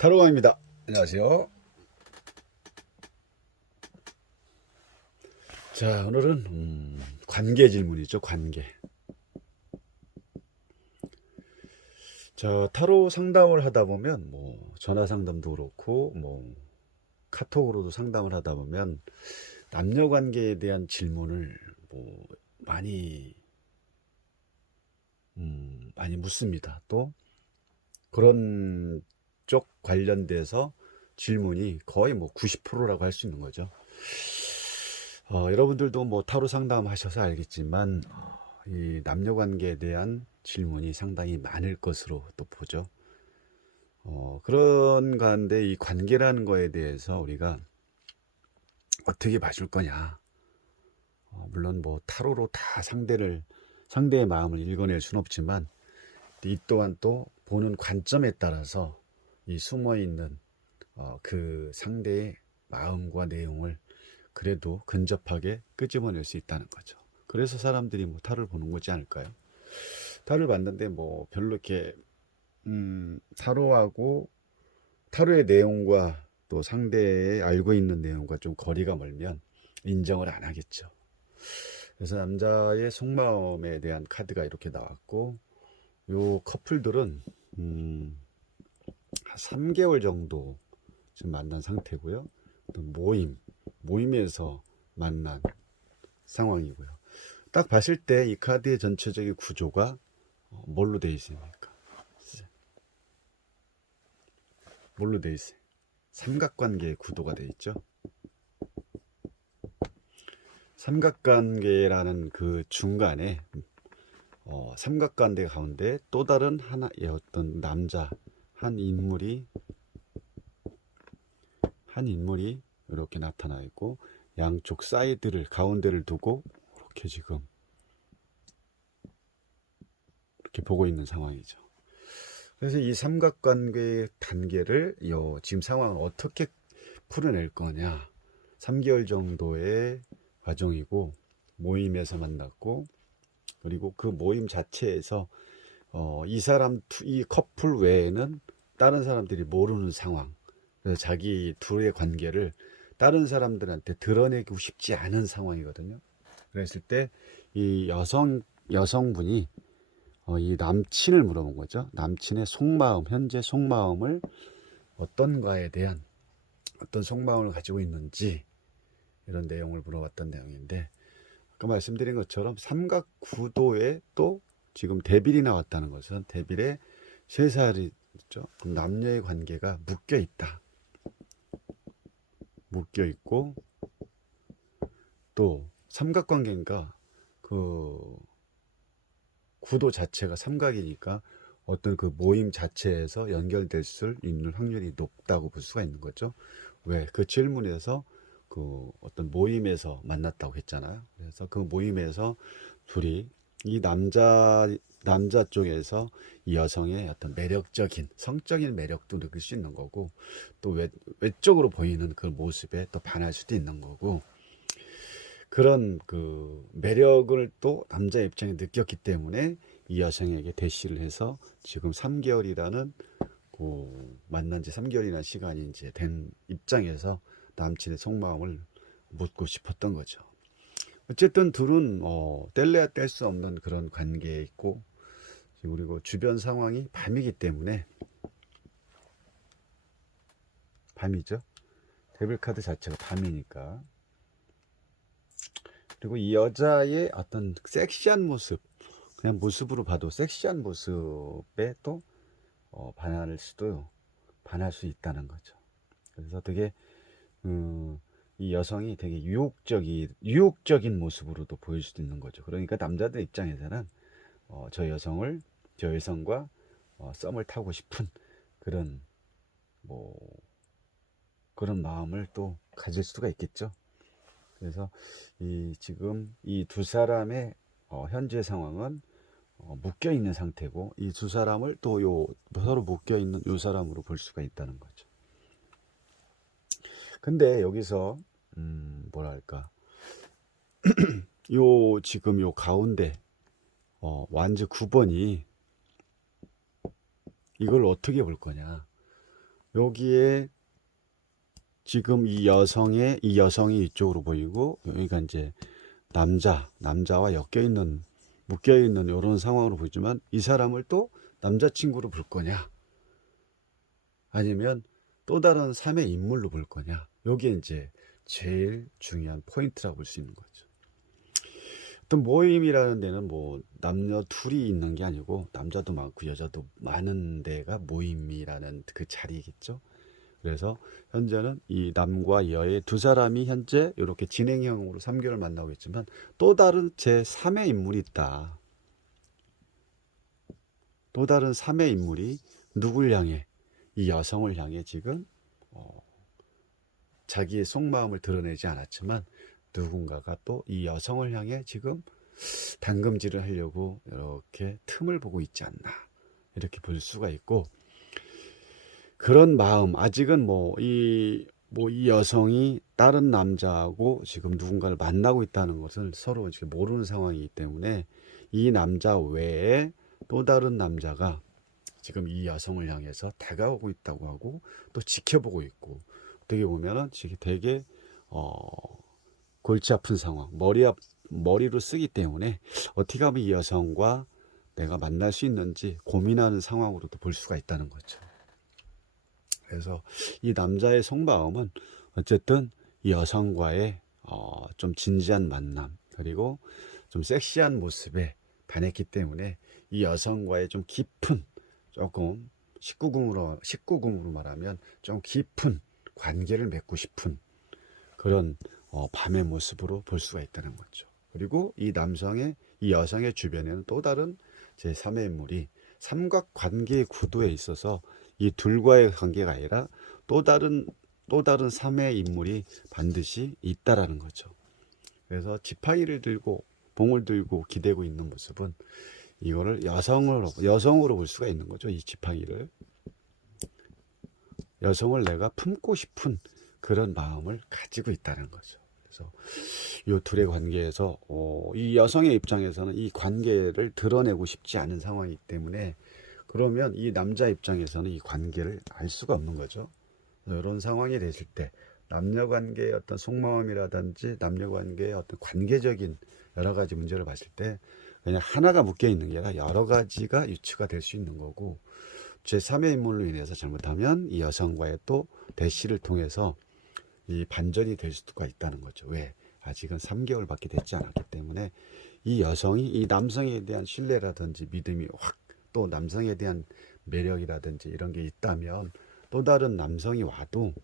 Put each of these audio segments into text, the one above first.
타로왕입니다. 안녕하세요. 자, 오늘은 관계 질문이죠. 관계. 자, 타로 상담을 하다 보면 전화 상담도 그렇고 카톡으로도 상담을 하다 보면 남녀 관계에 대한 질문을 많이 많이 묻습니다. 또 그런 쪽 관련돼서 질문이 거의 90%라고 할 수 있는 거죠. 여러분들도 타로 상담하셔서 알겠지만 이 남녀 관계에 대한 질문이 상당히 많을 것으로 또 보죠. 그런 가운데 이 관계라는 거에 대해서 우리가 어떻게 봐줄 거냐. 물론 타로로 다 상대의 마음을 읽어낼 수는 없지만 이 또한 또 보는 관점에 따라서 이 숨어있는 그 상대의 마음과 내용을 그래도 근접하게 끄집어낼 수 있다는 거죠. 그래서 사람들이 타로를 보는 거지 않을까요? 타로를 봤는데 별로 이렇게 타로의 내용과 또 상대의 알고 있는 내용과 좀 거리가 멀면 인정을 안 하겠죠. 그래서 남자의 속마음에 대한 카드가 이렇게 나왔고, 요 커플들은 한 3개월 정도 지금 만난 상태고요. 또 모임에서 만난 상황이고요. 딱 봤을 때 이 카드의 전체적인 구조가 뭘로 되어 있습니까? 뭘로 되어 있어요? 삼각관계의 구도가 되어 있죠. 삼각관계라는 그 중간에 삼각관계 가운데 또 다른 하나의 어떤 남자 한 인물이 이렇게 나타나 있고, 양쪽 사이드를 가운데를 두고 이렇게 지금 이렇게 보고 있는 상황이죠. 그래서 이 삼각관계의 단계를 지금 상황을 어떻게 풀어낼 거냐. 3개월 정도의 과정이고, 모임에서 만났고, 그리고 그 모임 자체에서 이 커플 외에는 다른 사람들이 모르는 상황. 그래서 자기 둘의 관계를 다른 사람들한테 드러내고 싶지 않은 상황이거든요. 그랬을 때 이 여성분이 이 남친을 물어본 거죠. 남친의 속마음, 현재 속마음을 어떤가에 대한 어떤 속마음을 가지고 있는지, 이런 내용을 물어봤던 내용인데, 아까 말씀드린 것처럼 삼각 구도에 또 지금 데빌이 나왔다는 것은 데빌의 쇠살이 있죠. 남녀의 관계가 묶여 있다. 묶여 있고, 또 삼각관계인가 그 구도 자체가 삼각이니까 어떤 그 모임 자체에서 연결될 수 있는 확률이 높다고 볼 수가 있는 거죠. 왜? 그 질문에서 그 어떤 모임에서 만났다고 했잖아요. 그래서 그 모임에서 둘이 이 남자 쪽에서 이 여성의 어떤 매력적인 성적인 매력도 느낄 수 있는 거고, 또 외적으로 보이는 그 모습에 또 반할 수도 있는 거고, 그런 그 매력을 또 남자 입장에 느꼈기 때문에 이 여성에게 대시를 해서 지금 3개월이라는 만난 지 3개월이나 시간이 이제 된 입장에서 남친의 속마음을 묻고 싶었던 거죠. 어쨌든 둘은 뗄래야 뗄 수 없는 그런 관계에 있고, 그리고 주변 상황이 밤이기 때문에, 밤이죠. 데빌 카드 자체가 밤이니까. 그리고 이 여자의 어떤 섹시한 모습, 그냥 모습으로 봐도 섹시한 모습에 또 반할 수 있다는 거죠. 그래서 되게 이 여성이 되게 유혹적인 모습으로도 보일 수도 있는 거죠. 그러니까 남자들 입장에서는 저 여성과 썸을 타고 싶은 그런 그런 마음을 또 가질 수가 있겠죠. 그래서 지금 이 두 사람의 현재 상황은 묶여 있는 상태고, 이 두 사람을 또 서로 묶여 있는 요 사람으로 볼 수가 있다는 거죠. 근데 여기서 뭐랄까, 지금 요 가운데 완즈 9번이 이걸 어떻게 볼 거냐. 여기에 지금 이 여성이 이쪽으로 보이고, 여기가 이제 남자와 묶여 있는 이런 상황으로 보이지만, 이 사람을 또 남자친구로 볼 거냐, 아니면 또 다른 3의 인물로 볼 거냐, 여기에 이제 제일 중요한 포인트라고 볼 수 있는 거죠. 어떤 모임이라는 데는 뭐 남녀 둘이 있는 게 아니고, 남자도 많고 여자도 많은 데가 모임이라는 그 자리겠죠. 그래서 현재는 이 남과 여의 두 사람이 현재 이렇게 진행형으로 3개월 만나고 있지만, 또 다른 제3의 인물이 있다. 또 다른 3의 인물이 누굴 향해, 이 여성을 향해 지금 자기의 속마음을 드러내지 않았지만, 누군가가 또 이 여성을 향해 지금 담금질을 하려고 이렇게 틈을 보고 있지 않나, 이렇게 볼 수가 있고, 그런 마음, 아직은 이 여성이 다른 남자하고 지금 누군가를 만나고 있다는 것을 서로 이렇게 모르는 상황이기 때문에, 이 남자 외에 또 다른 남자가 지금 이 여성을 향해서 다가오고 있다고 하고, 또 지켜보고 있고, 어떻게 보면은 지금 되게 골치 아픈 상황, 머리로 쓰기 때문에 어떻게 하면 이 여성과 내가 만날 수 있는지 고민하는 상황으로도 볼 수가 있다는 거죠. 그래서 이 남자의 속마음은 어쨌든 이 여성과의 좀 진지한 만남, 그리고 좀 섹시한 모습에 반했기 때문에, 이 여성과의 좀 깊은, 조금 19금으로 말하면 좀 깊은 관계를 맺고 싶은 그런 밤의 모습으로 볼 수가 있다는 거죠. 그리고 이 여성의 주변에는 또 다른 제3의 인물이 삼각관계의 구도에 있어서, 이 둘과의 관계가 아니라 또 다른 3의 인물이 반드시 있다라는 거죠. 그래서 지팡이를 들고 봉을 들고 기대고 있는 모습은, 이거를 여성으로 볼 수가 있는 거죠. 이 지팡이를, 여성을 내가 품고 싶은 그런 마음을 가지고 있다는 거죠. 그래서 이 둘의 관계에서 이 여성의 입장에서는 이 관계를 드러내고 싶지 않은 상황이기 때문에, 그러면 이 남자 입장에서는 이 관계를 알 수가 없는 거죠. 이런 상황이 됐을 때, 남녀관계의 어떤 속마음이라든지 남녀관계의 어떤 관계적인 여러 가지 문제를 봤을 때, 그냥 하나가 묶여 있는 게 아니라 여러 가지가 유추가 될 수 있는 거고, 제3의 인물로 인해서 잘못하면 이 여성과의 또 대시를 통해서 이 반전이 될 수가 있다는 거죠. 왜? 아직은 3개월밖에 됐지 않았기 때문에, 이 여성이 이 남성에 대한 신뢰라든지 믿음이 확, 또 남성에 대한 매력이라든지 이런 게 있다면, 또 다른 남성이 와도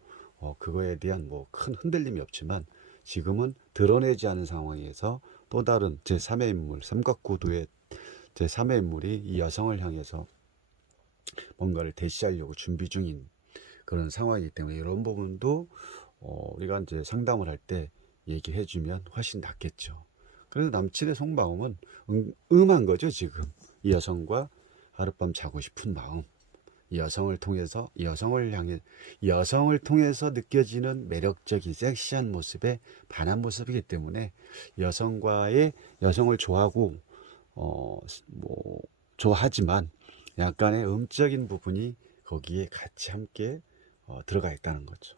그거에 대한 뭐 큰 흔들림이 없지만, 지금은 드러내지 않은 상황에서 또 다른 제3의 인물, 삼각구도의 제3의 인물이 이 여성을 향해서 뭔가를 대시하려고 준비 중인 그런 상황이기 때문에, 이런 부분도 우리가 이제 상담을 할 때 얘기해 주면 훨씬 낫겠죠. 그래서 남친의 속마음은 음한 거죠. 지금 이 여성과 하룻밤 자고 싶은 마음, 이 여성을 통해서 느껴지는 매력적인 섹시한 모습에 반한 모습이기 때문에, 여성을 좋아하고 좋아하지만 약간의 음적인 부분이 거기에 같이 함께 들어가 있다는 거죠.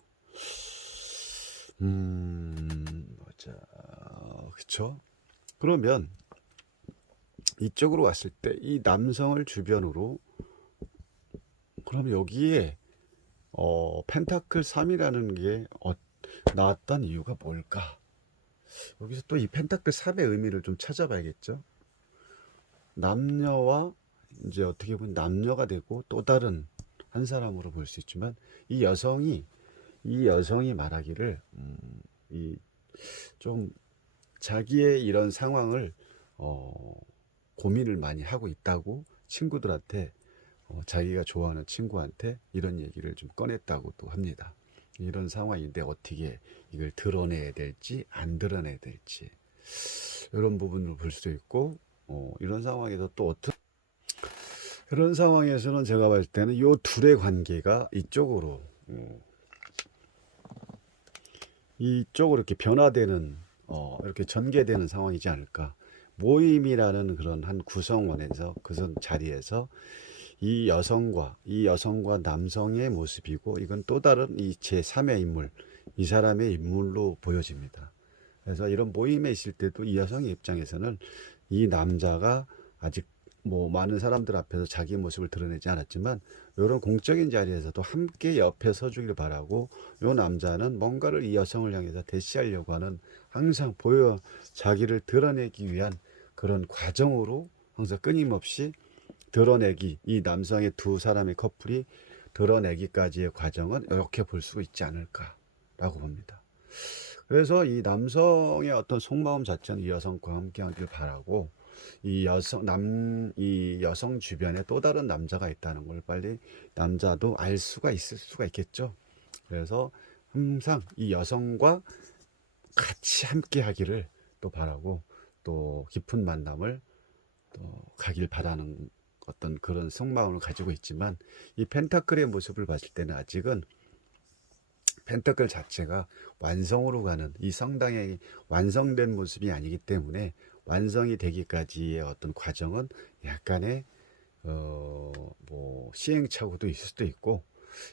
맞아, 그쵸? 그러면 이쪽으로 왔을 때 이 남성을 주변으로, 그럼 여기에 펜타클 3이라는 게 나왔던 이유가 뭘까? 여기서 또 이 펜타클 3의 의미를 좀 찾아봐야겠죠. 남녀와 이제 어떻게 보면 남녀가 되고 또 다른 한 사람으로 볼 수 있지만, 이 여성이 말하기를 좀 자기의 이런 상황을 고민을 많이 하고 있다고, 친구들한테 자기가 좋아하는 친구한테 이런 얘기를 좀 꺼냈다고도 합니다. 이런 상황인데 어떻게 이걸 드러내야 될지 안 드러내야 될지, 이런 부분을 볼 수도 있고, 이런 상황에서 또 그런 상황에서는 제가 봤을 때는 이 둘의 관계가 이쪽으로 이렇게 변화되는, 이렇게 전개되는 상황이지 않을까. 모임이라는 그런 한 구성원에서, 그 자리에서 이 여성과 남성의 모습이고, 이건 또 다른 이 제3의 인물, 이 사람의 인물로 보여집니다. 그래서 이런 모임에 있을 때도 이 여성의 입장에서는 이 남자가 아직 뭐 많은 사람들 앞에서 자기 모습을 드러내지 않았지만, 이런 공적인 자리에서도 함께 옆에 서주길 바라고, 이 남자는 뭔가를 이 여성을 향해서 대시하려고 하는, 항상 자기를 드러내기 위한 그런 과정으로 항상 끊임없이 드러내기, 이 남성의 두 사람의 커플이 드러내기까지의 과정은 이렇게 볼 수 있지 않을까라고 봅니다. 그래서 이 남성의 어떤 속마음 자체는 이 여성과 함께 하길 바라고, 이 여성 주변에 또 다른 남자가 있다는 걸 빨리 남자도 있을 수가 있겠죠. 그래서 항상 이 여성과 같이 함께 하기를 또 바라고, 또 깊은 만남을 또 가길 바라는 어떤 그런 속마음을 가지고 있지만, 이 펜타클의 모습을 봤을 때는 아직은 펜타클 자체가 완성으로 가는, 이 성당의 완성된 모습이 아니기 때문에, 완성이 되기까지의 어떤 과정은 약간의 뭐 시행착오도 있을 수도 있고,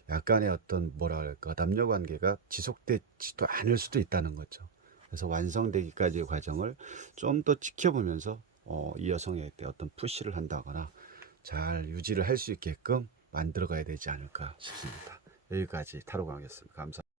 약간의 어떤 뭐랄까 남녀 관계가 지속되지도 않을 수도 있다는 거죠. 그래서 완성되기까지의 과정을 좀 더 지켜보면서 이 여성에 대해 어떤 푸시를 한다거나 잘 유지를 할 수 있게끔 만들어 가야 되지 않을까 싶습니다. 여기까지 타로 강의였습니다. 감사합니다.